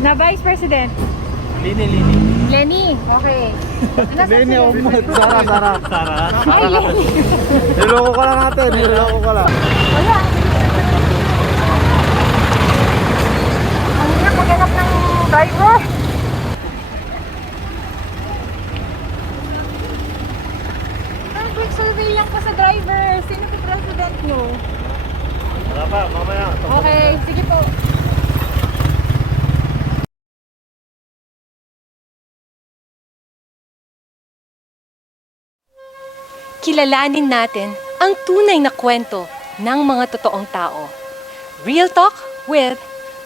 Na Vice President? Lini. Lenny, okay. Lini ako mo. Sara. Ay, Lenny. Niloko ka lang natin. Niloko ka lang. Wala. Ang hirap maghanap ng driver. Ang quick survey lang po sa driver. Sino po president nyo? Wala pa, mamaya. Okay, sige po. Kilalanin natin ang tunay na kwento ng mga totoong tao. Real Talk with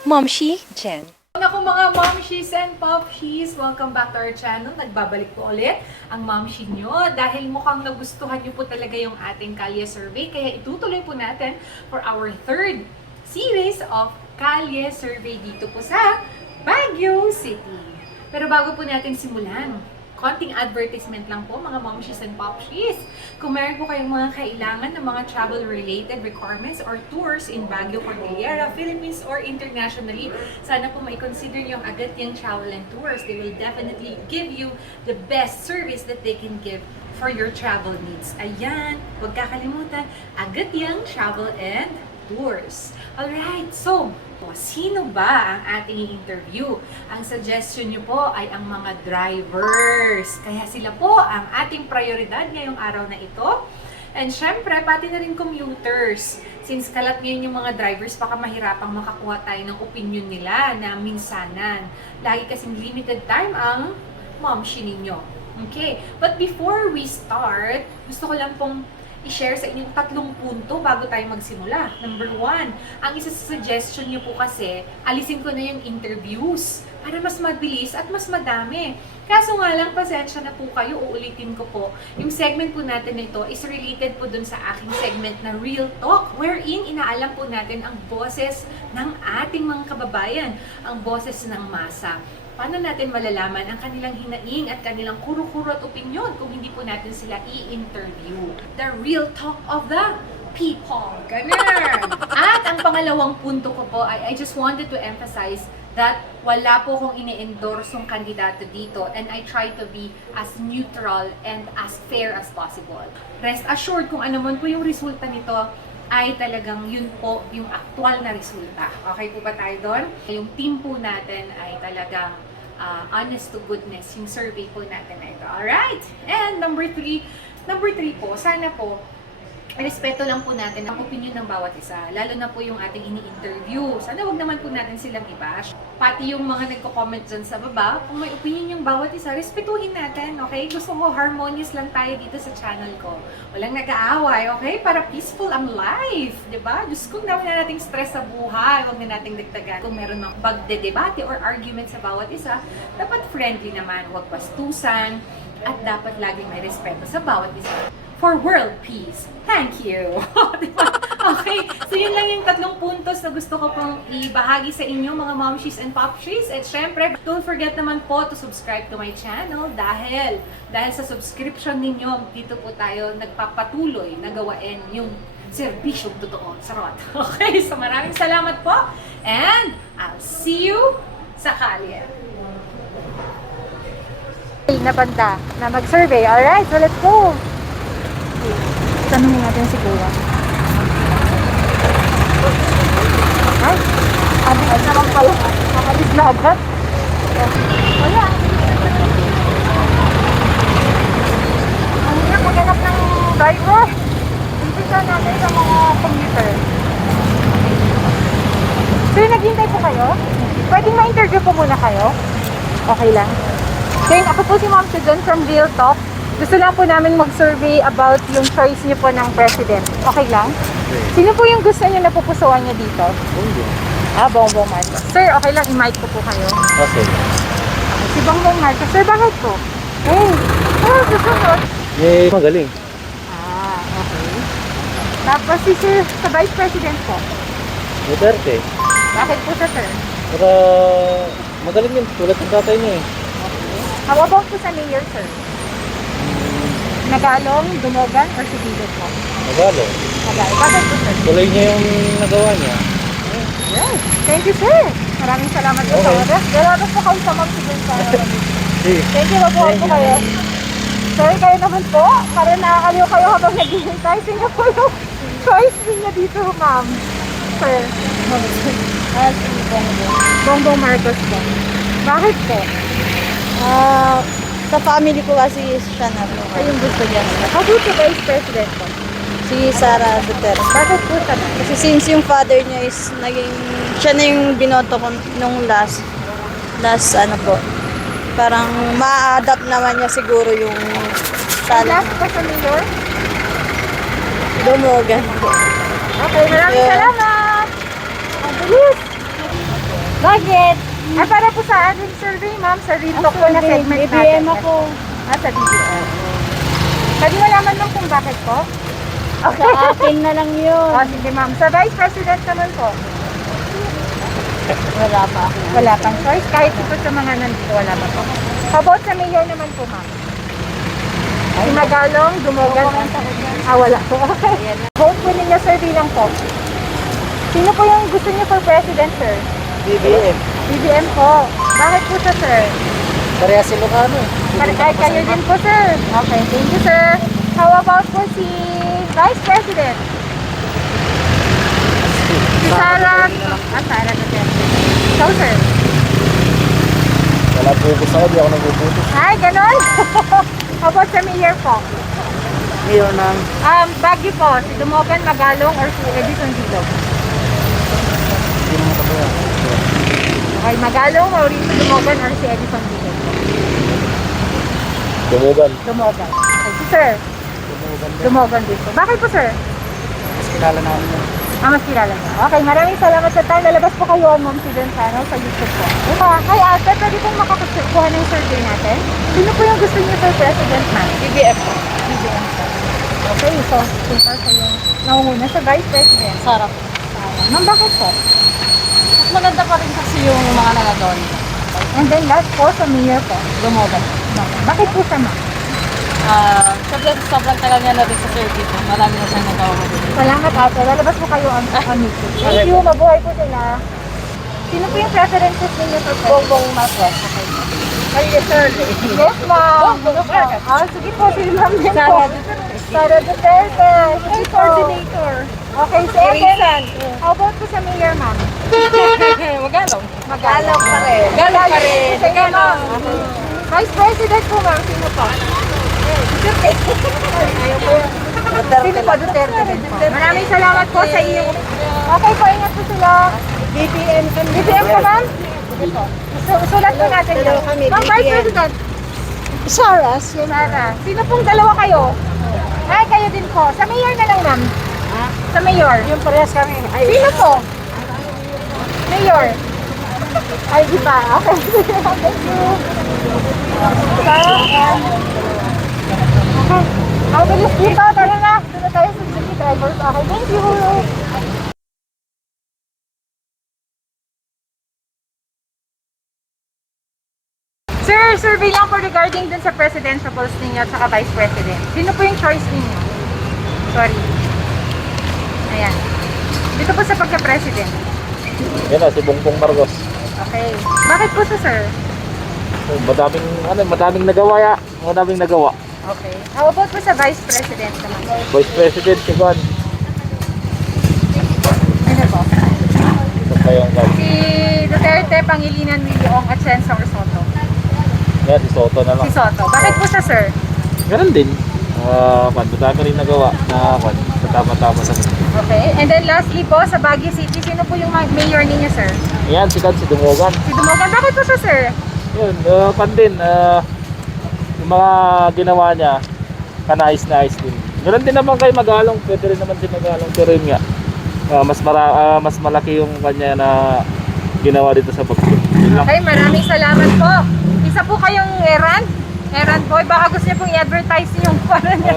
Momshi Jen. Ako mga Momshies and Popshies, welcome back to our channel. Nagbabalik po ulit ang Momshi nyo dahil mukhang nagustuhan nyo po talaga yung ating Kalye Survey. Kaya itutuloy po natin for our third series of Kalye Survey dito po sa Baguio City. Pero bago po natin simulan, konting advertisement lang po mga Momshies and Popshies. Kung meron po kayong mga kailangan ng mga travel-related requirements or tours in Baguio, Cordillera, Philippines, or internationally, sana po mai-consider nyo ang Agatyang Travel and Tours. They will definitely give you the best service that they can give for your travel needs. Ayan, huwag kakalimutan, Agatyang Travel and Tours. Alright, so, sino ba ang ating i-interview? Ang suggestion nyo po ay ang mga drivers. Kaya sila po ang ating prioridad ngayong araw na ito. And syempre, pati na rin commuters. Since kalat ngayon yung mga drivers, baka mahirapang makakuha tayo ng opinion nila na minsanan. Lagi kasing limited time ang momshi ninyo. Okay, but before we start, gusto ko lang pong i-share sa inyong 3 punto bago tayo magsimula. Number 1, ang isa sa suggestion nyo po kasi, alisin ko na yung interviews para mas mabilis at mas madami. Kaso nga lang, pasensya na po kayo, uulitin ko po. Yung segment po natin na ito is related po dun sa aking segment na Real Talk, wherein inaalam po natin ang boses ng ating mga kababayan, ang boses ng masa. Paano natin malalaman ang kanilang hinaing at kanilang kuro-kuro at opinyon kung hindi po natin sila i-interview? The real talk of the people. Ganun! At ang pangalawang punto ko po ay I just wanted to emphasize that wala po kong ini-endorsong kandidato dito and I try to be as neutral and as fair as possible. Rest assured kung ano man po yung resulta nito, ay talagang yun po yung aktual na resulta. Okay po ba tayo doon? Yung team po natin ay talagang honest to goodness yung survey po natin na ito. Alright? And number 3 po, sana po respeto lang po natin ang opinion ng bawat isa, lalo na po yung ating ini-interview. Sana wag naman po natin silang i-bash. Pati yung mga nagko-comment dyan sa baba, kung may opinion yung bawat isa, respetuhin natin, okay? Gusto ko harmonious lang tayo dito sa channel ko. Walang nag-aaway, okay? Para peaceful ang life, di ba? Diyos ko, naman na nating stress sa buhay, wag na nating dagdagan. Kung meron mga pagdedebate or argument sa bawat isa, dapat friendly naman, wag bastusan, at dapat laging may respeto sa bawat isa. For world peace. Thank you. Diba? Okay, so yun lang yung 3 puntos na gusto ko pong ibahagi sa inyo mga Momshies and Popshies. At syempre, don't forget naman po to subscribe to my channel dahil sa subscription ninyo, dito po tayo nagpapatuloy na gawain yung serbisyong totoo. Sarot. Okay, so maraming salamat po and I'll see you sa kalye. Na banda na mag-survey. Alright, so let's go! Tanungin natin si Kuya. Ay, ay naman pala. Makalis na agad. Wala. Ang hirap maghanap ng driver. Impisa natin sa mga commuter. So, naghintay po kayo? Pwedeng ma-interview po muna kayo? Okay lang. Then, ako po si Ma'am Sudon from Real Talk. Gusto lang po namin mag-survey about yung choice niyo po ng president. Okay lang? Okay. Sino po yung gusto niyo na pupusuan niyo dito? Bongbong. Bongbong Marcos. Sir, okay lang, i-mic ko po kayo. Okay. Si Bongbong Marcos. Sir, bakit po? Hey! Susunod. Magaling. Okay. Tapos si Sir, sa Vice President po. Duterte. Bakit po sa Sir? Para magaling yun. Tulad ng tatay niya eh. How about po sa Mayor, Sir? Nagalong, Dumogan, or Sibilog po? Nagalo. Nagalong. Bakit po, Sir? Tuloy niya yung nagawa niya. Yes. Thank you, Sir. Maraming salamat po sa Okay. oras. Lalabas po kayo sa Ma'am Sigurd sa Sige. Thank you, mabuhay po kayo. Sir, kayo naman po. Para nakakaliw kayo habang naghihintay. Sino po yung choice niyo dito, ma'am? Sir. Bongbong Marcos po. Bakit po? Sa family ko kasi siya na po. Siya yung gusto niya. How about the Vice President po? Si Sara Duterte. Bakit po siya? Kasi since yung father niya is siya na yung binoto ko nung last ano po. Parang ma-adapt naman niya siguro yung Last pa sa New York? Dumogan po. Okay, maraming Yeah. salamat. Ang bilis. Bakit? Ay, para po sa ating survey, ma'am, sa Real Talk po na segment natin. BBM ako. Sa BBM. Pwede malaman lang kung bakit po? Sa akin na lang yun. Sige, ma'am. Sa Vice President naman po, Wala pa ako. wala pang choice. Kahit ito sa mga nandito, wala pa po. How about sa mayor naman po, ma'am? Si Magalong, Dumogan. Wala po. Okay. Vote po ninyo, sir, bilang po. Sino po yung gusto niyo for president, sir? BBM. BBM po. Bakit po siya, sir? Pareha si Lucano eh. Ay, kayo din po, sir. Okay, thank you, sir. How about po si Vice President? Si Sara. Sara Duterte. Ikaw, sir. Wala po yung gusto ko, di ako nagbubuto. Ay, ganon. How about sa mayor po? Mayor ng Baguio po. Si Dumogan, Magalong, or si Edison Dilo? hindi naman ito yan. Okay, Magalong, Mauricio Dumogan, or si Edison Dilo? Dumugan. Dumogan. Okay, si sir. Dumogan din po. Bakit po, sir? Mas kilala namin yan. Mas kilala niyo. Okay, maraming salamat sa time. Lalabas po kayo on Mom Sidon Channel sa YouTube po. Hi, ate, pwede pong makakuha ng survey natin? Sino po yung gusto niyo for president, ma'am? BBM. BBM po. Okay, so, super sa yung nauuna sa vice president. Sarap. Ma'am, bakit po? Mas maganda pa rin kasi yung mga nangadon. And then last po, sa mayor po. Dumogan. Bakit po siya, ma'am? Sobrang tagal niya na rin sa service. Marami na siyang nagawa. Salamat, ate. Lalabas po kayo on YouTube. Thank you. Mabuhay po sila. Sino po yung preferences ninyo for president? Bongbong Marcos. Ay, yes, sir. Yes, ma'am. Sige po, si ma'am din po. Sara Duterte. Sige po. Coordinator. Okay, si Eden. How about po sa mayor, ma'am? Magalong. Magalong pa rin. Magalong pa rin. Sa inyo, ma'am. Vice President po, ma'am. Sino po? Duterte. Ayaw po. Sino po? Duterte din po. Maraming salamat po sa iyo. Okay po, ingat po sila. BBM kami. BBM ka, ma'am? Sulat po natin yun. Ma'am, Vice President. Sara. Sara. Sino pong dalawa kayo? Ay, kayo din po. Sa mayor na lang, ma'am. Sa mayor. Yung parehas kami. Sino po? Mayor. Ay, di ba? Okay. Thank you. Okay. Ang bilis dito. Tara na. Doon na tayo sa city drivers. Okay, thank you. Sir, survey lang po regarding dun sa presidential polls ninyo at saka vice president. Sino po yung choice ninyo? Sorry. Ayan. Dito po sa pagka-president. Yan na, si Bongbong Marcos. Okay. Bakit po sa sir? Madaming nagawa ya. Madaming nagawa. Okay. How about po sa vice president naman? Vice President, si Juan. Ano po? Ito pa yung Si Duterte, Pangilinan, Williong at Censor Soto. yan, si Soto na lang. Si Soto. Bakit po sa sir? Ganun din. Madami rin nagawa na tama-tama sa Okay. And then lastly po, sa Baguio City, sino po yung mayor ninyo, sir? yan, si Dumogan. Si Dumogan. Bakit po sa sir? Yun, din. Yung mga ginawa niya, kanais-nais din. Ganun din naman kay Magalong, pwede rin naman si Magalong. Pero yun nga, mas malaki yung kanya na ginawa dito sa Baguio. Yun lang. Okay, maraming salamat po. Isa po kayong errand boy. Baka gusto niyo pong i-advertise yung para niya.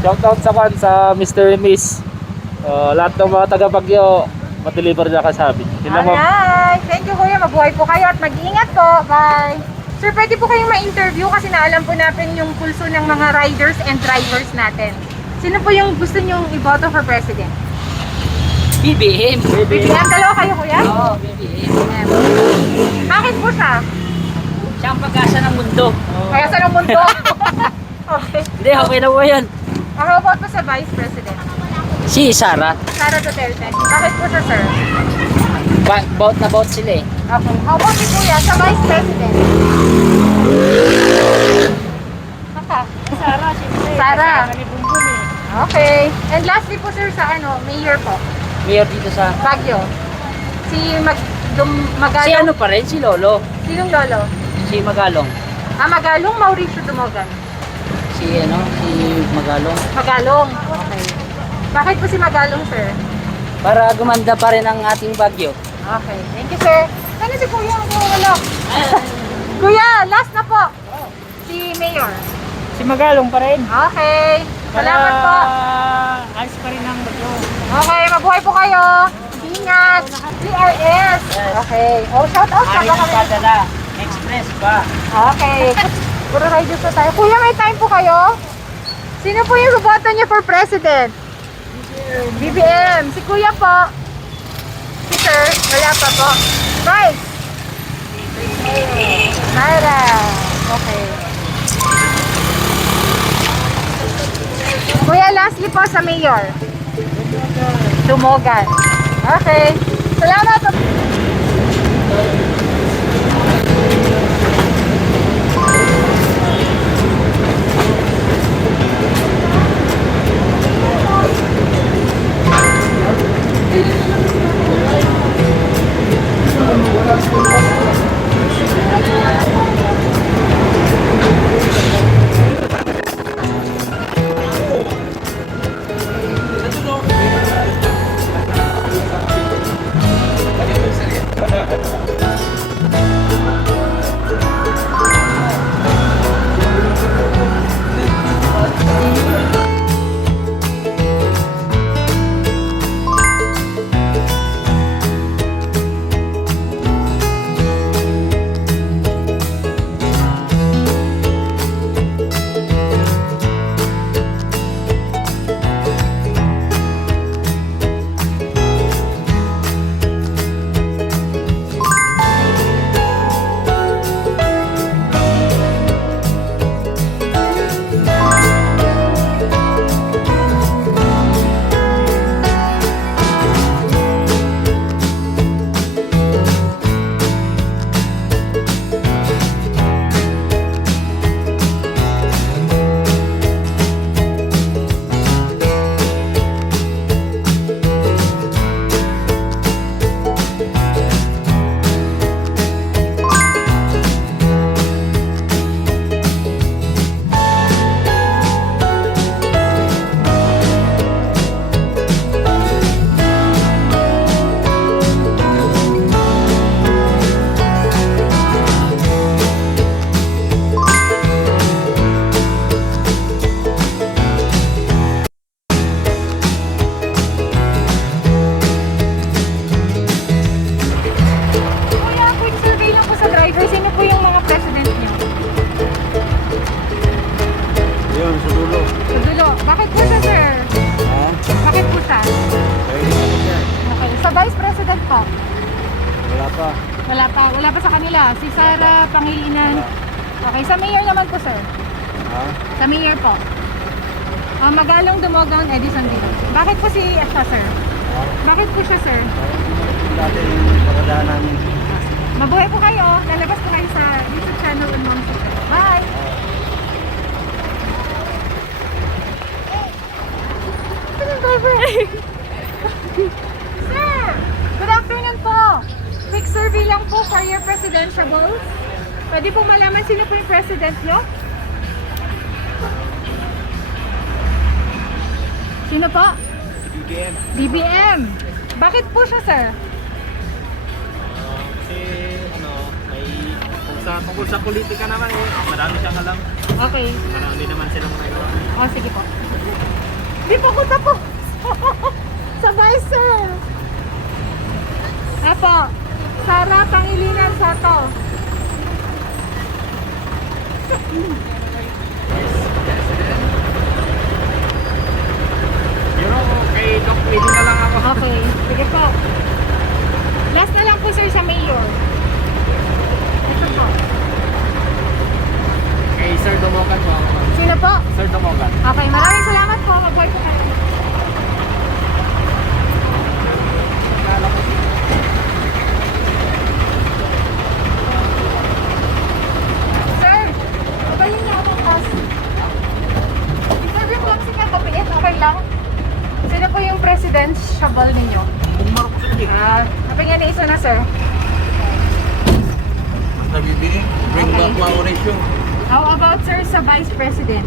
Shoutout sa Mr. and Miss. Lahat ng mga taga-Bagyo, ma-deliver niya kasabi. Sila mo. Alright. Thank you, kuya. Mabuhay po kayo at mag-iingat po. Bye. Sir, pwede po kayong ma-interview kasi naalam po natin yung pulso ng mga riders and drivers natin. Sino po yung gusto nyong iboto for president? BBM. BBM, dalawa kayo kuya? Oo, BBM. Bakit po siya? Siya ang pag-asa ng mundo. Kaya sa ng mundo. Okay. Hindi, okay na po yan. How about po sa Vice President? Si Sara, Sara Duterte. Bakit po siya, sir? bout na bout sila eh. Okay. How about si Kuya sa Vice President? Maka. Sara, siyempre. Sara. Ni Bumbum eh. Okay. And lastly po, sir, sa Mayor po. Mayor dito sa... Baguio. Si Magalong. Si ano pa rin, si Lolo. Sinong lolo? Si Magalong. Magalong, Mauricio Dumogan. Si Magalong. Magalong. Okay. Bakit po si Magalong, sir? Para gumanda pa rin ang ating Baguio. Okay. Thank you, sir. Sana si Kuya ang wala. Kuya, last na po. Si Mayor. Si Magalong pa rin. Okay. Salamat po. Ayos pa rin ang Baguio. Okay, mabuhay po kayo. Ingat. CRS. Okay. Oh, shout out sa kami. Padala. Express pa. Okay. Puro riders na tayo. Kuya, may time po kayo? Sino po yung boboto niyo for president? BBM. Si Kuya po. Si Sir, wala pa po. Vice. Myra. Okay. Kuya, lastly po sa mayor. Dumogan. Okay. Salamat. Kuya, quick survey lang po sa driver. Sino po yung mga president niyo? Yun, sa dulo. Sa dulo. Bakit po siya, sir? Ha? Bakit po siya? Ayun ako siya. Okay. Sa vice president po? Wala pa. Wala pa. Wala pa sa kanila. Si Sara Pangilinan. Okay. Sa mayor naman po, sir? Ha? Sa mayor po? Magalong Dumogan, Edison Dilo. Bakit po si siya, sir? Bakit po siya, sir? Dati yung pagkadaan namin. Mabuhay po kayo. Lalabas po kayo sa YouTube channel ng Mom Super. Bye! Saan yung driver? Sir! Good afternoon po! Quick survey lang po for your presidential goals. Pwede po malaman sino po yung president nyo? Sino po? BBM. BBM. Bakit po siya, sir? Kasi tungkol sa politika naman eh, marami siyang alam. Okay. Marami naman silang mayroon. O, sige po. Di pa ko tapos. Sa vice, sir. Apo. Sara Pangilinan Soto. Pero kay Doc, pwede na lang ako. Okay. Sige Sir Damogan. Okay, maraming salamat po. Mag-work po kayo. Sir, kabayin niyo ako boss. Interview po kasi nga kapiit. Okay lang. Sino po yung presidential ninyo? Kapag ni isa na, sir. Nabibigay. Bring Okay. back Mauricio. How about, sir, sa vice president?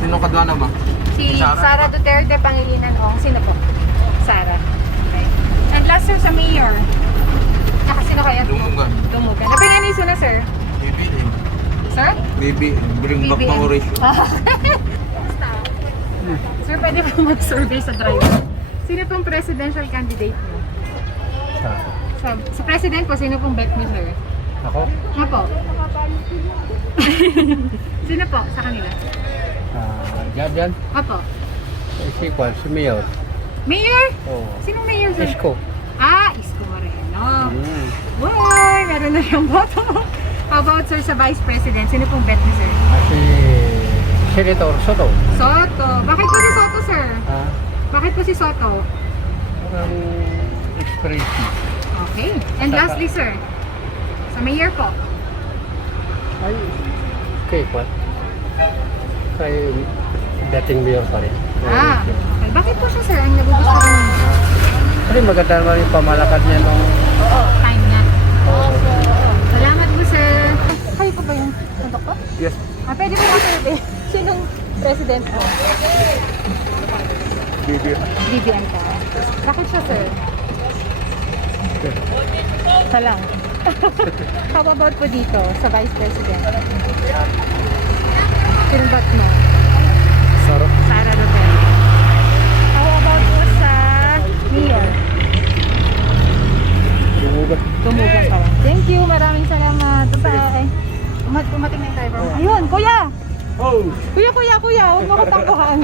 Sino kadwana ba? Si Sara? Sara Duterte Pangilinan Ong. Sino po? Sara. Okay. And last, sir, sa mayor. Sino kaya? Dumugan. Dumugan. Kapag ni isa na, sir. BBM. Sir? Bring back BBM. Mauricio. Sir, pwede po mag-survey sa driver. Sino pong presidential candidate mo? Sa president po, sino pong bet mo, sir? Ako? Ano po? Sino po sa kanila? Diyan. Opo. Si Mayor. Mayor? Oo. Sinong mayor, sir? Isko. Isko Moreno. Boy, meron na siyang boto. How about, sir, sa vice president? Sino pong bet mo, sir? Si Senator Soto. Soto. Bakit po si Soto, sir? Ha? Bakit po si Soto? Ang expression. Okay. And lastly, sir, sa mayor po. Ay, kay Kwan. Kay dating mayor pa rin. Okay. Bakit po siya, sir, ang nagugustuhan niyo? Kasi maganda naman yung pamalakad niya nung Time niya. Salamat po, sir. Kayo po ba yung tuntok po? yes. Pwede po mag-survey. Sinong president po? BBM ka. Bakit siya, sir? Sa lang. How about po dito, sa vice president? Sino bat mo? Sara Duterte. How about po sa mayor? Dumugan pa lang. Thank you, maraming salamat. Bye. Pumating na yung driver. Ayun, kuya! Kuya, huwag mo ko takuhan.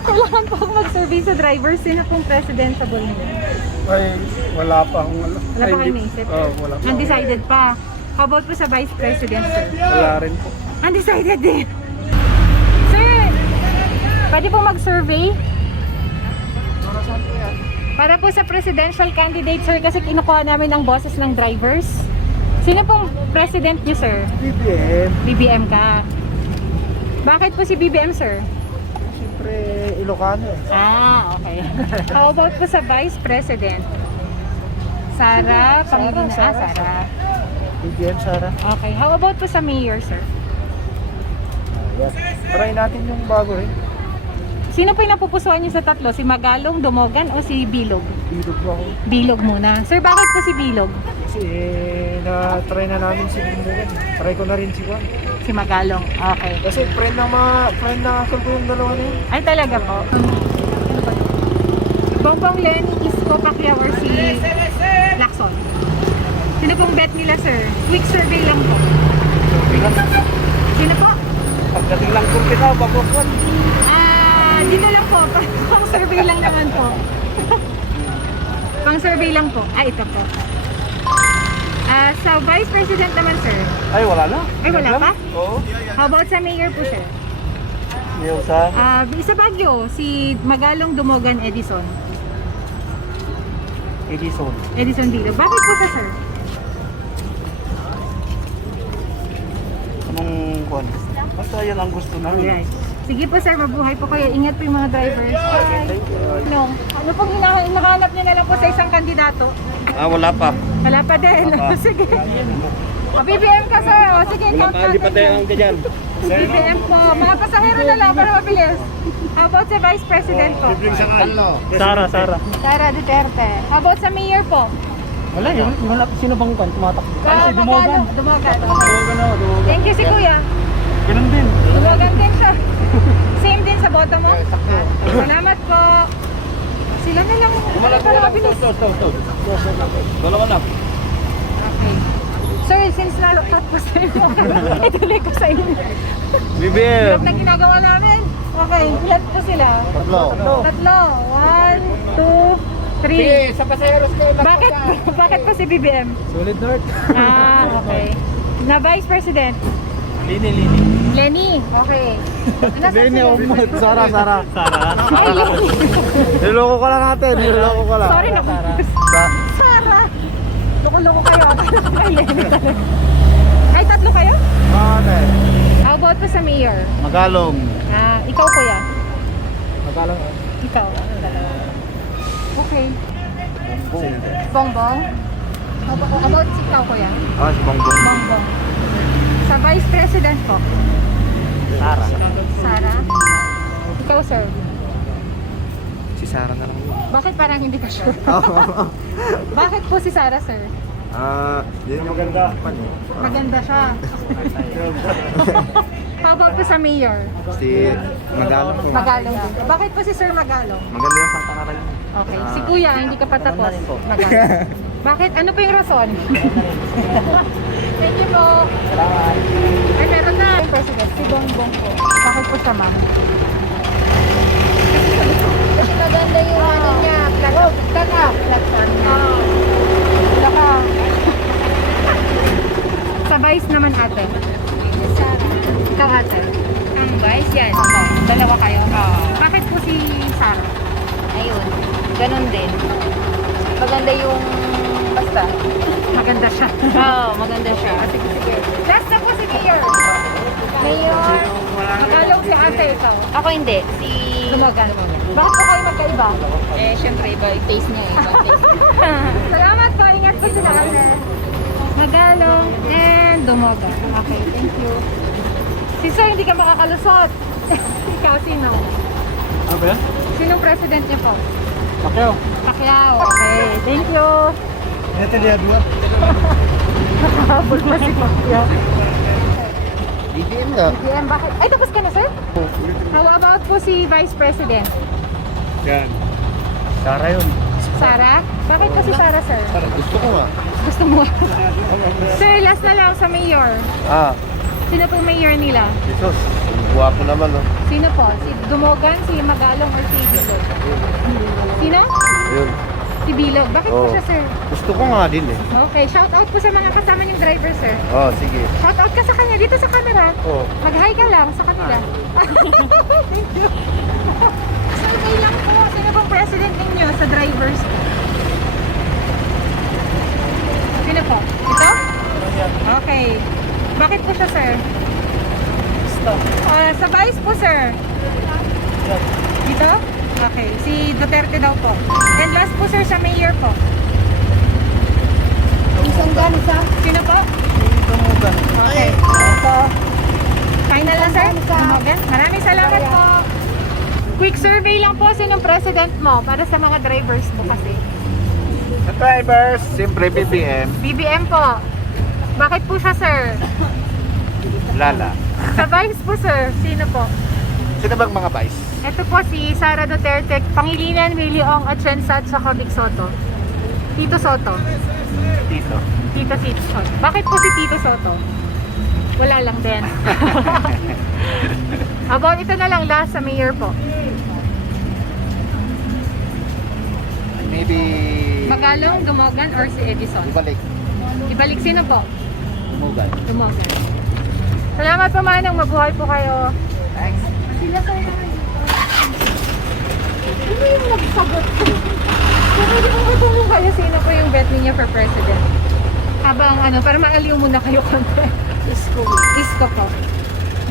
Kailangan po akong mag-survey sa driver. Sino pong presidential niyo? Ay, wala pa akong alam. Wala pa kayo naisip? Wala pa. Undecided pa. How about po sa vice president, sir? Wala rin po. Undecided din. Sir, pwede po mag-survey? Para po sa presidential candidate, sir, kasi kinukuha namin ng boses ng drivers. Sino pong president niyo, sir? BBM. BBM ka. Bakit po si BBM, sir? Siyempre, Ilocano eh. Okay. How about po sa vice president? Sara Pangilinan. Sara. BBM, Sara. Okay. How about po sa mayor, sir? Yes. Try natin yung bago rin. Sino po yung napupusuan niyo sa tatlo? Si Magalong, Dumogan o si Bilog? Bilog po ako. Bilog muna. Sir, bakit po si Bilog? Kasi na-try na namin si Bilog. Try ko na rin si Juan. Si Magalong. Okay. Kasi friend ng uncle ko yung dalawa na yun. Ay, talaga po. Bongbong Lenny, Isko, Pacquiao or si Lacson? Sino pong bet nila, sir? Quick survey lang po. Sino po? Pagdating lang kung kita, babakwan. Dito lang po. Pang survey lang naman po. Pang survey lang po. Ito po. Sa vice president naman, sir. Ay, wala na. Ay, wala pa? Oo. How about sa mayor po, sir? Yung sa... Sa Baguio, si Magalong, Dumogan, Edison. Edison. Edison Bilog. Bakit po siya, sir? Anong kwan? Basta yan ang gusto namin. Alright. Sige po, sir. Mabuhay po kayo. Ingat po yung mga drivers. Bye. Ano pong hinahanap niyo na lang po sa isang kandidato? Wala pa. Wala pa din. Sige. BBM ka, sir. Sige, count natin. ganyan. BBM po. Mga pasahero na lang para mabilis. How about sa vice president po? Sara. Sara Duterte. How about sa mayor po? Wala yun. Sino bang kwan? Tumatakbo. Dumogan. Thank you si Kuya. Ganun din. Dumogan din siya. Same din sa boto mo? Salamat po. Sila na lang. Para mabilis. Dalawa na. Okay. Sir, since nalukot po sa inyo, ituloy ko sa inyo. BBM. Hirap na ginagawa namin. Okay, ilan po sila? Tatlo. 1, 2, 3. Sa pasaheros kayo. Bakit po si BBM? Solid North. Okay. Na Vice President? Lini. Lenny, okay. Lenny, Sara. Ay, Lenny. Niloko ka lang natin, niloko ka lang. Sorry na. Sarah. Loko-loko kayo. Ay, Lenny talaga. Ay, tatlo kayo? Ate, How about po sa mayor? Magalong. Ikaw kuya? Magalong. Ikaw? Okay. Bongbong? How about si ikaw kuya? Si Bongbong. Bongbong. Sa vice president po? Sara. Sara? Ikaw sir? Si Sara na lang yun. Bakit parang hindi ka sure? Bakit po si Sara sir? Yun yung maganda. Maganda siya. How about po sa mayor? Si Magalong po. Magalong din. Bakit po si Sir Magalong? Maganda yung patakaran niya. Okay. Si Kuya, hindi ka pa tapos. Magalong. Bakit? Ano po yung rason? Thank you po. Ay, meron na. Yung president, si Bongbong po. Bakit po siya, ma'am? Kasi maganda yung ano niya. Platform. Plaka. Sa vice naman ate. Ikaw ate. Ang vice yan. Dalawa kayo? Bakit po si Sarah? Ayun, ganun din. Maganda yung basta. Maganda siya. Oo, maganda siya. Sige, sige. Last na po si Mayor. Mayor, Magalong si ate ikaw. ako hindi. Si... Dumagan. Bakit po kayo magkaiba? Eh, syempre, iba yung taste niya eh. Iba yung taste. Salamat po. Ingat po sila ate. Magalong and Dumoga. Okay, thank you. Si Sir, hindi ka makakalusot. Ikaw, sino? Ano ba yan? Sinong president niyo po? Pacquiao. Pacquiao. Okay, thank you. Ito niya dua. Nakahabol pa si Pacquiao. BBM nga. BBM, bakit? Ay, tapos ka na, sir? How about po si Vice President? Yan. Sara yun. Sara? Bakit po si Sara, sir? Gusto ko nga. Gusto mo? Sir, last na lang sa mayor. Sino po mayor nila? Jesus. Guwapo naman, no? Sino po? Si Dumogan, si Magalong, or si Bilog? Sino? Yun. Si Bilog. Bakit po Oo. siya, sir? Gusto ko nga din eh. Okay, shout out po sa mga kasama niyong driver, sir. Sige. Shout out ka sa kanya, dito sa camera. Oo. Mag-hi ka lang sa kanila. Thank you. Survey lang po. Sino pong president ninyo sa drivers po? Sino po? Ito? Okay. Bakit po siya, sir? Sa vice po, sir. Dito? Okay. Si Duterte daw po. And last po, sir, sa mayor po. Sino po? Okay. So, final na, sir? Dumogan? Maraming salamat po. Quick survey lang po. Sinong president mo para sa mga drivers po kasi? Sa drivers, siyempre BBM. BBM po. Bakit po siya, sir? Lala. Sa vice po, sir. Sino po? Sino bang mga vice? Ito po si Sara Duterte, Pangilinan, Willie Ong, Atienza at saka Vic Soto. Tito Soto. Dito. Tito Soto. Bakit po si Tito Soto? Wala lang din. About ito na lang last sa mayor po. Maybe... Magalong, Dumogan, or si Edison? Ibalik. Ibalik sino po? Mugay. Dumogan. Salamat po, Manong. Mabuhay po kayo. Thanks. Sila kayo naman dito. Ano yung nagsagot ko? Pwede mo matulong kayo sino po yung bet ninyo for president? Habang para maaliw muna kayo konti. Isko. Isko po.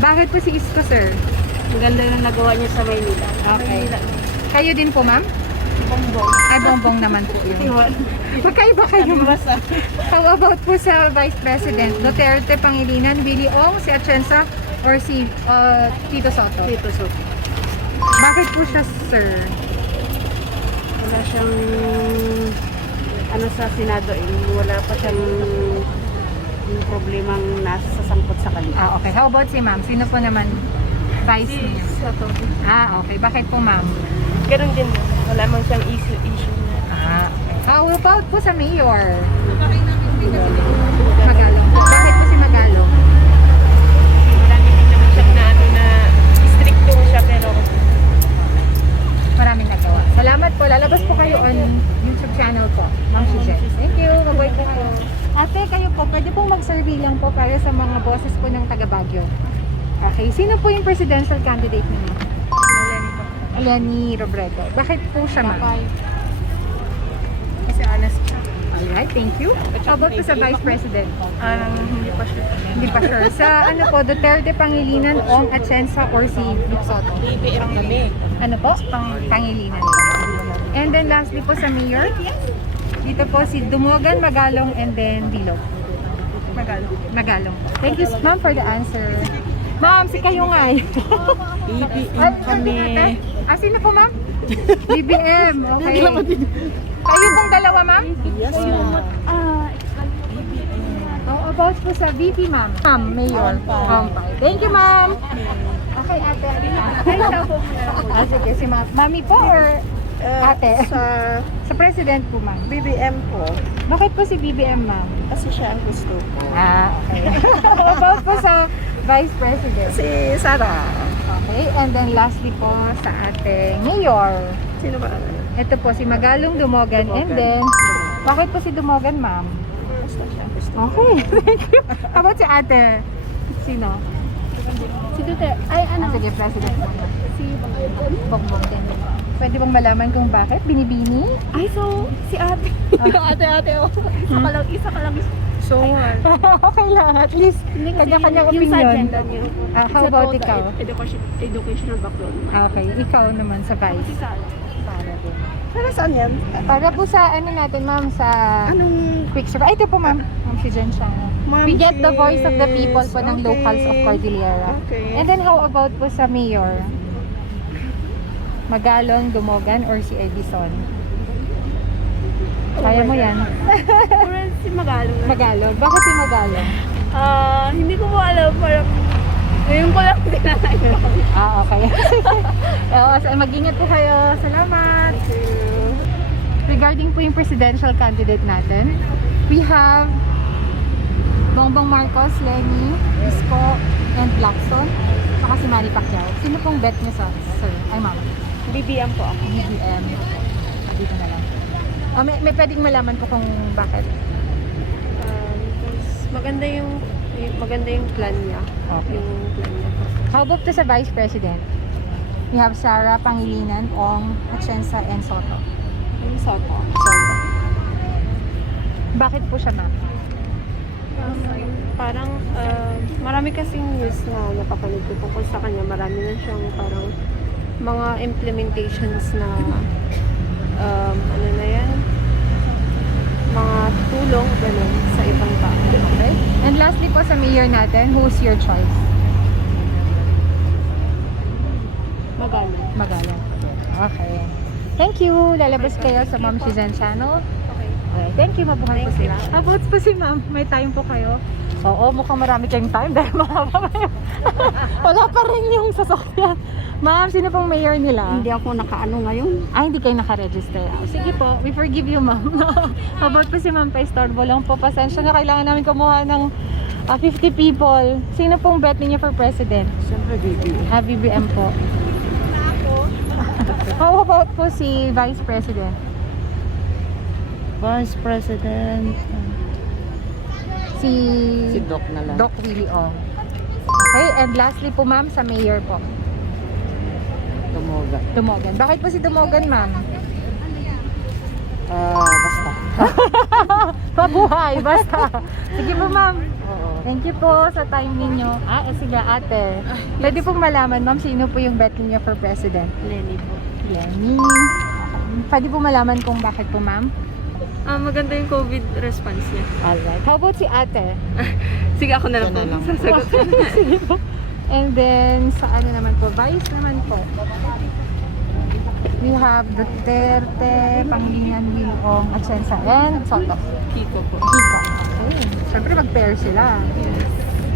Bakit po si Isko, sir? Ang ganda yung nagawa niya sa Maynila. Okay. Kayo din po, ma'am? Bongbong. Ay, Bongbong naman po yun. Magkaiba kayo, ma'am. How about po sa Vice President? Duterte, Pangilinan, Willie Ong, si Atienza, or si Tito Soto? Dito so. Bakit po siya, sir? Wala siyang sa Senado eh. Wala pa siyang yung problemang nasasangkot sa kanya. Okay. How about si ma'am? Sino po naman vice niyo? Soto. Okay. Bakit po, ma'am? Ganun din. Wala mang siyang issue. Okay. How about po sa mayor? Magalong. Bakit po si Magalong? Marami din naman siyang na stricto siya pero Maraming nagawa. Salamat po. Lalabas po kayo on YouTube channel po. Ma'am Shijen. Thank you. Mabuhay po kayo. Ate, kayo po, pwede pong mag-survey lang po para sa mga boses po ng taga Baguio. Okay, sino po yung presidential candidate niyo? Leni Robredo. Bakit po siya, ma'am? Kasi honest siya. Alright, thank you. How about po sa Vice President? Hindi pa sure. Hindi pa sure. Sa ano po, Duterte, Pangilinan, Ong Atienza, or si Vic Soto? BBM kami. Ano po? Pangilinan. And then lastly po sa Mayor, dito po si Dumogan, Magalong, and then Dilog. Magalong. Thank you, ma'am, for the answer. Ma'am, si kayo nga eh. BBM kami. Sino po, ma'am? BBM, okay. Kayo pong dalawa, ma'am? Yes, ma'am. How about po sa VP, ma'am? Ma'am, Mayor. Compay. Thank you, ma'am. Okay, ate. Sige, si mami po or ate? Sa president po, ma'am. BBM po. Bakit po si BBM, ma'am? Kasi siya ang gusto ko. Okay. How about po sa vice president? Si Sara. Okay, and then lastly po sa ating mayor. Sino ba? Ito po si Magalong Dumogan. And then, bakit po si Dumogan, ma'am? Gusto siya. Okay, thank you. How about si ate? Sino? Si Duterte, ay ano? Sige, president po. Si Bongbong din. Pwede bang malaman kung bakit? Binibini? Ay, so, si ate. ate, oh. Isa ka lang. So, Okay lang, at least kanya-kanyang yung sa opinion. agenda niyo. How about ikaw? Educational background. Okay, ikaw naman sa vice. Si Sara. Para din. Para saan yan? Para po sa ano natin, ma'am, sa Anong quick survey. Ay, ito po, ma'am. Ma'am si Jen siya. We get the voice of the people po ng locals of Cordillera. Okay. And then how about po sa mayor? Magalong, Dumogan, or si Edison? Kaya mo yan. Pura si Magalong. Magalong. Bakit si Magalong? Hindi ko po alam. Parang, ngayon ko lang dinalayo. Okay. Mag-ingat po kayo. Salamat. Regarding po yung presidential candidate natin, we have Bongbong Marcos, Leni, Isko, and Lacson, saka si Manny Pacquiao. Sino pong bet niyo sa sir? Ay, ma'am. BBM po ako. BBM. Dito na lang. May pwedeng malaman po kung bakit. Maganda yung plan niya. Okay. Yung plan niya. How about to sa Vice President? We have Sara, Pangilinan, Ong, Atienza, and Soto. Yung Soto. Soto. Bakit po siya, ma'am? Parang marami kasing news na napapanood ko tungkol sa kanya. Marami na siyang parang mga implementations na ano na yan, mga tulong ganun sa ibang tao. Okay. And lastly po sa mayor natin, who's your choice? Magalong. Okay. Thank you. Lalabas kayo sa Ma'am Shizan channel. Okay. Thank you. Mabuhay po sila. About po si ma'am, may time po kayo? Oo, mukhang marami kayong time dahil mahaba pa yun. Wala pa rin yung sasakyan. Ma'am, sino pong mayor nila? Hindi ako nakaano ngayon. Ay, hindi kayo naka-register. Sige po, we forgive you, ma'am. How about po si ma'am, pa-istorbo lang po. Pasensya na, kailangan namin kumuha ng 50 people. Sino pong bet ninyo for president? Siyempre, BBM. BBM po. How about po si vice president? Vice President. Si Doc na lang. Doc Willie Ong. Okay, and lastly po ma'am, sa mayor po. Dumogan. Bakit po si Dumogan, ma'am? Basta. Mabuhay, basta. Sige po, ma'am. Oo. Thank you po sa time ninyo. Sige, ate. Pwede pong malaman, ma'am, sino po yung bet niyo for president? Lenny po. Lenny. Pwede po malaman kung bakit po, ma'am? Maganda yung COVID response niya. Alright. How about si ate? Sige, ako na lang po. Sasagot. Sige po. And then, sa ano naman po? Vice naman po. We have Duterte, Pangilinan, Wilong, Atienza, and Soto. Kiko po. Kiko. Okay. Siyempre mag-pair sila.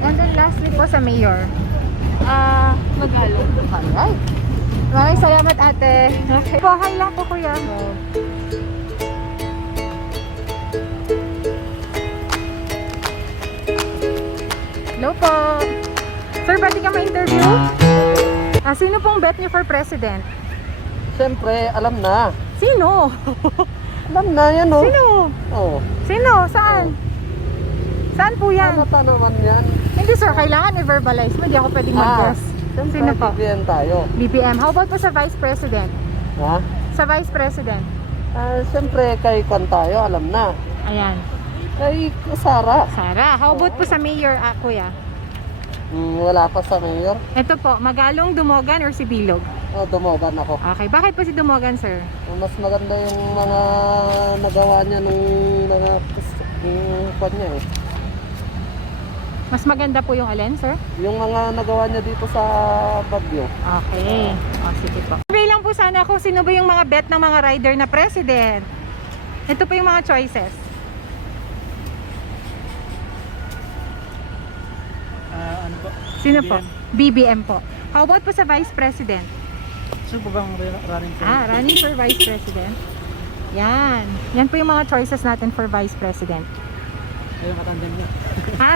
And then lastly po sa mayor. Magalong. Alright. Maraming salamat ate. Okay. Po, hi lang po kuya. Hello po. Sir, pwede ka ma-interview? Sino pong bet niyo for president? Siyempre, alam na. Sino? Alam na yan, oh. Sino? Oo. Sino? Saan? Saan po yan? Ano naman yan? Hindi sir, kailangan i-verbalize mo. Hindi ako pwedeng mag-guess. Siyempre, Sino po? BBM tayo. BBM. How about po sa Vice President? Ha? Sa Vice President. Siyempre, kay Kwan tayo, alam na. Ayan. Kay Sara. Sara. How about po sa Mayor, kuya? Wala pa sa mayor. Ito po, Magalong, Dumogan, or si Bilog? Dumoban ako. Okay, bakit po si Dumogan, sir? Mas maganda yung mga nagawa niya nung mga Kwan niya eh. Mas maganda po yung alin, sir? Yung mga nagawa niya dito sa Baguio. Okay. O, sige po. Sabi lang po sana kung sino ba yung mga bet ng mga rider na president. Ito po yung mga choices. Ano po? Sino po? BBM po. How about po sa Vice President? Sino po bang running for? Running for Vice President. Yan. Yan po yung mga choices natin for Vice President. Yung katandem niya.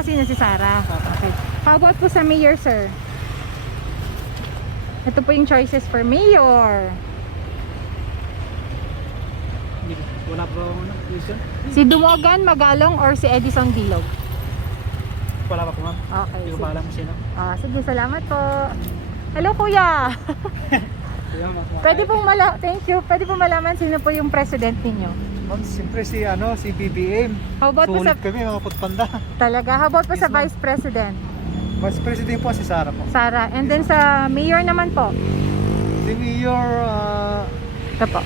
Sino si Sara? Okay. How about po sa Mayor, sir? Ito po yung choices for Mayor. Wala po ano, question? Si Dumogan, Magalong, or si Edison Bilog? Wala pa po ma'am. Okay. Hindi ko pa alam kung sino. Sige, salamat po. Hello, kuya. Pwede pong thank you. Pwede pong malaman sino po yung president ninyo? Ma'am, siyempre si BBM. How about po sa Sulit kami mga putpanda. talaga? How about po sa Yes, ma'am. Vice President? Vice President po si Sara po. Sara. And then sa Mayor naman po? Si Mayor, Ito po.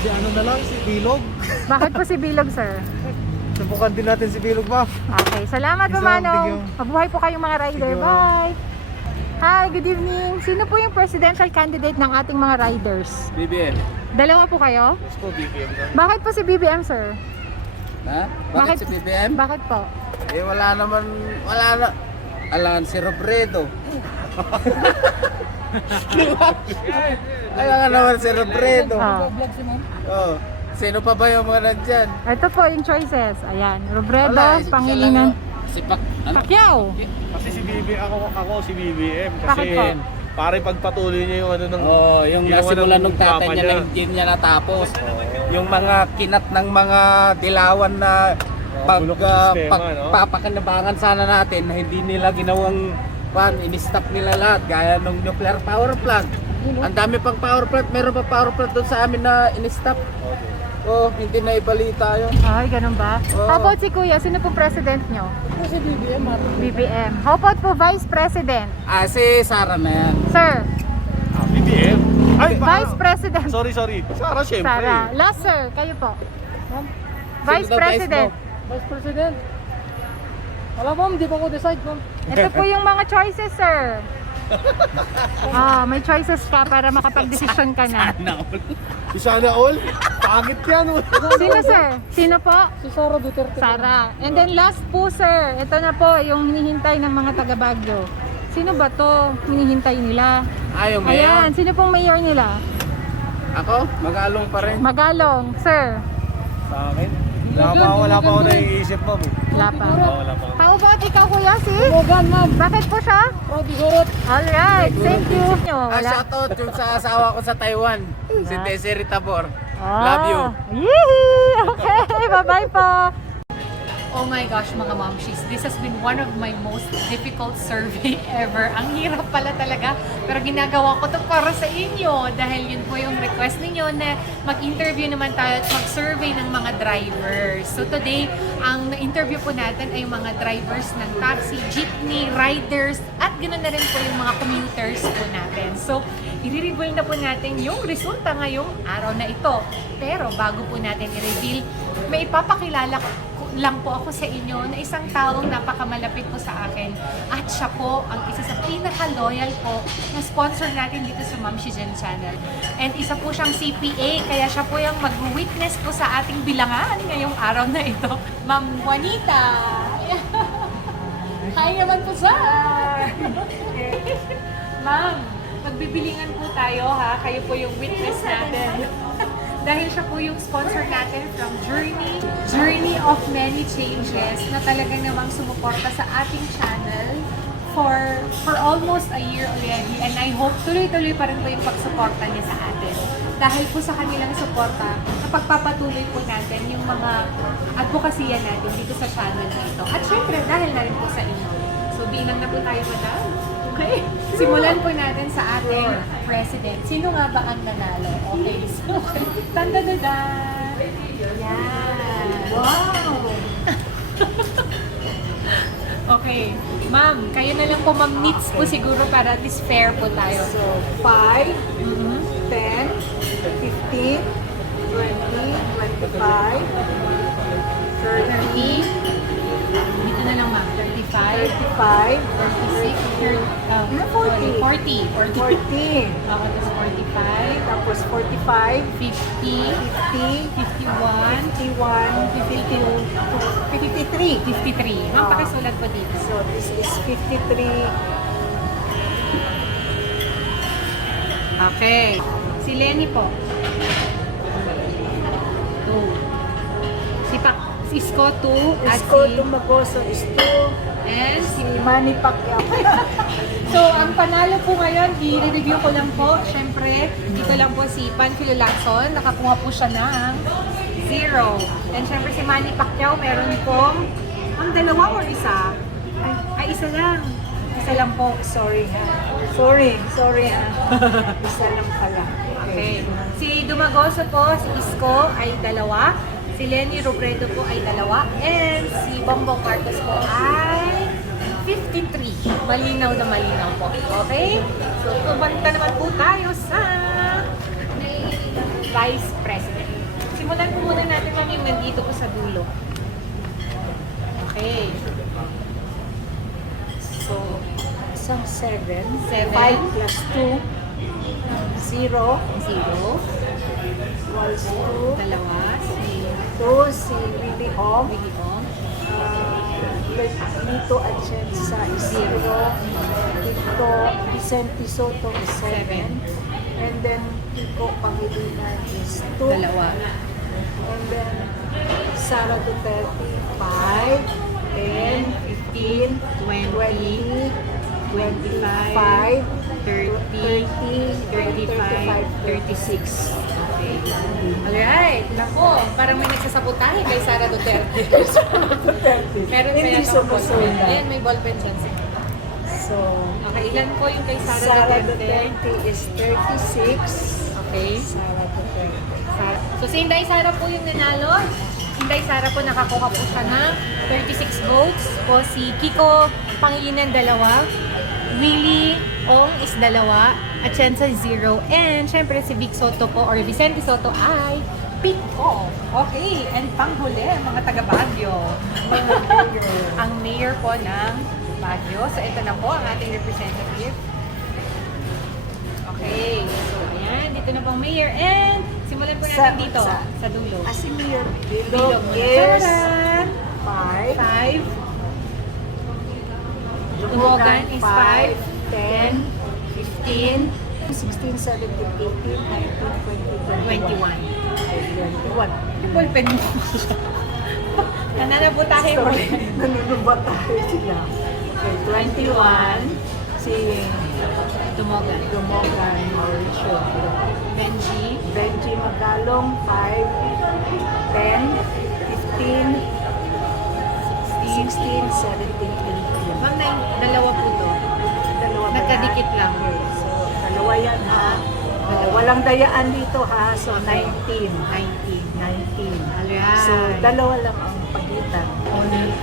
si ano na lang, si Bilog. Bakit po si Bilog, sir? Subukan din natin si Bilog ba? Okay. Salamat po, Yes, ma'am. Manong. Thank you. Mabuhay po kayong mga rider. Thank you. Bye! Hi, good evening. Sino po yung presidential candidate ng ating mga riders? BBM. Dalawa po kayo? Yes po, BBM ka. Bakit po si BBM, sir? Ha? Bakit? Bakit si BBM? Bakit po? Wala na. Alan, si Robredo. Wala nga naman si Robredo. Oh. Sino pa ba yung mga nandyan? Ito po yung choices. Ayan. Robredo, Wala, Pangilinan. Si Pacquiao. Kasi si BBM, ako si BBM Bakit kasi po? pare pagpatuloy niya yung ano ng yung ginawa nasimulan ng nung tatay papa niya niya. na hindi niya natapos. Yung mga kinat ng mga dilawan na bulok na sistema, no? papakinabangan sana natin na hindi nila ginawang in-stop nila lahat gaya ng nuclear power plant. Ang dami pang power plant, meron pa power plant doon sa amin na in-stop. Hindi na ibalita yun. Ay, ganun ba? Oo. How about si Kuya? Sino pong president nyo? Si BBM, BBM. How about po Vice President? si Sara na yan. Sir, BBM. Ay, Vice President. sorry. Sara, syempre. Sara. Last, sir. Kayo po. Vice Sino daw President. Vice President? Wala ma'am, di pa ko decide ma'am. Ito po yung mga choices, sir. May choices ka para makapag-desisyon ka na. Si Sana All? Pangit yan. Sino, sir? Sino po? Si Sara Duterte. Sara. And then last po, sir. Ito na po yung hinihintay ng mga taga Baguio. Sino ba to hinihintay nila? Yung Ayan. Sino pong mayor nila? Ako, Magalong pa rin. Magalong. Sir. Sa akin? Wala pa ako naiisip, ma'am. Wala pa. Wala pa. How about ikaw, kuya, si? Mogan, ma'am. Bakit po siya? Alright. Thank you. Wala. Shoutout yung sa asawa ko sa Taiwan. Si Desiree Tabor. Ah. Love you. Yee! Okay. Bye-bye po. Oh my gosh, mga momshies. This has been one of my most difficult survey ever. Ang hirap pala talaga. Pero ginagawa ko to para sa inyo. Dahil yun po yung request ninyo na mag-interview naman tayo at mag-survey ng mga drivers. So today, ang na-interview po natin ay mga drivers ng taxi, jeepney, riders, at ganoon na rin po yung mga commuters po natin. So, i-reveal na po natin yung resulta ngayong araw na ito. Pero bago po natin i-reveal, may ipapakilala lang po ako sa inyo na isang taong napakamalapit po sa akin at siya po ang isa sa pinaka-loyal po na sponsor natin dito sa Ma'am Shijen Channel. And isa po siyang CPA, kaya siya po yung mag-witness po sa ating bilangan ngayong araw na ito. Ma'am Juanita! Hi naman po, sir! Ma'am, magbibilingan po tayo ha, kayo po yung witness natin. Dahil siya po yung sponsor natin from Journey of Many Changes na talagang namang sumuporta sa ating channel for almost a year already. And I hope tuloy-tuloy pa rin po yung pagsuporta niya sa atin. Dahil po sa kanilang suporta, napagpapatuloy po natin yung mga advokasya natin dito sa channel na ito. At syempre, dahil na rin po sa inyo. simulan na po tayo, madam. Okay? Simulan po natin sa ating president. Sino nga ba ang nanalo? Okay, so, tanda-dada! Yan! Wow! Okay. Ma'am, kayo na lang po, Ma'am Nits po siguro para at least fair po tayo. So, 5, 10, 15, 20, 25, 30. Dito na lang, ma'am. 35, 35, 36, 40. 40, Tapos 45, tapos 45, 50, 50, 51, 51, 52, 53. 53. Ma'am, pakisulat po dito. So, this is 53. Okay. Si Lenny po. 2. Si Isko 2. At Isko si... Dumagoso is 2. And Si Manny Pacquiao. So, ang panalo po ngayon, i-review ko lang po. Syempre, dito lang po si Panfilo Lacson. Nakakuha po siya ng 0. And syempre si Manny Pacquiao, meron pong ang dalawa or isa? Ay, isa lang. Isa lang po. Sorry ha. Sorry ha. Isa lang pala. Okay. Si Dumagoso po, si Isko ay 2. Si Lenny Robredo po ay 2. And si Bongbong Marcos po ay 53. Malinaw na malinaw po. Okay? So, pumunta naman po tayo sa Vice President. Simulan po muna natin kami yung nandito po sa dulo. Okay. So, isang 7. 7. 5 plus 2. 0. 0. Equals 2. Dalawa. Si 2. Si Willie Ong. Willie Ong. Lito Atienza is 0. Dito, Vicente Soto is 7. And then, Kiko Pangilinan is 2. Dalawa. And then, Sara Duterte, 5, 10, 15, 20, 25, 30, 35, 36. Okay. Alright. Nako, parang may nagsasabotahe kay Sara Duterte. Meron Hindi kaya sumusunod. Ayan, may ballpen dyan. So, Okay, ilan po yung kay Sara Sara Duterte? Duterte is 36. Okay. Sara Duterte. So, si Inday Sara po yung nanalo. Inday Sara po nakakuha po siya ng 36 votes. Po si Kiko Pangilinan 2. Willie Ong is 2. Atienza 0. And syempre si Vic Soto po or Vicente Soto ay pito. Okay. And panghuli, mga taga Baguio. Ang mayor po ng Baguio. So, ito na po ang ating representative. Okay. So, ayan. Dito na pong mayor. And simulan po natin dito. Sa dulo. As in Mayor Bilog Bilog muna. is Taran! 5. 5. Dumogan is 5. 10, 15. 16, 17, 18, 19, 20, 21. 21. Yung ballpen mo. Nananabutahe mo. Sorry, nanunubat tayo sila. Okay, 21. Si Dumogan. Dumogan Mauricio. Benji Magalong, 5, 10, 15, 16, 17, 18. Ma'am, dalawa po to. Dalawa ba Nagkadikit yan? lang. Okay, so dalawa yan ha. Walang dayaan dito ha. So 19. 19. Alright. So dalawa lang ang pagitan.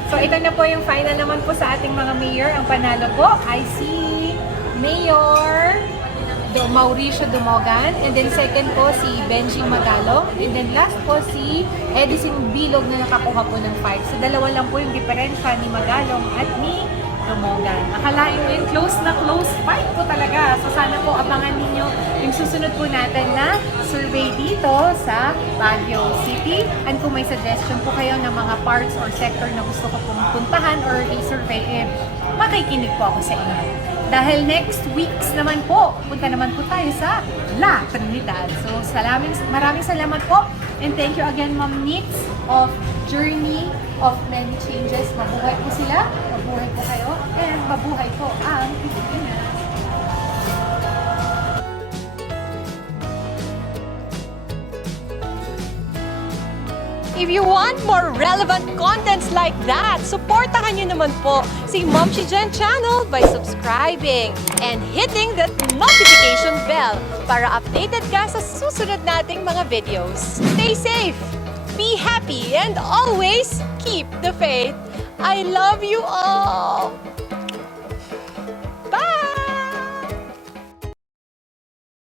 So ito na po yung final naman po sa ating mga mayor. Ang panalo po ay si Mayor Mauricio Dumogan. And then second po si Benji Magalong. And then last po si Edison Bilog na nakakuha po ng 5. So dalawa lang po yung diferensya ni Magalong at ni Dumogan. Akalain mo yung close na close fight po talaga. So sana po abangan ninyo yung susunod po natin na survey dito sa Baguio City. And kung may suggestion po kayo ng mga parts or sector na gusto ko pong puntahan or i-survey, makikinig po ako sa inyo. Dahil next weeks naman po, punta naman po tayo sa La Trinidad. So maraming salamat po. And thank you again, Ma'am Nits of Journey of Many Changes. Mabuhay po sila, mabuhay po kayo, and mabuhay po ang Pilipinas. If you want more relevant contents like that, supportahan nyo naman po si Ma'am Shi Jen channel by subscribing and hitting that notification bell para updated ka sa susunod nating mga videos. Stay safe, be happy, and always keep the faith. I love you all!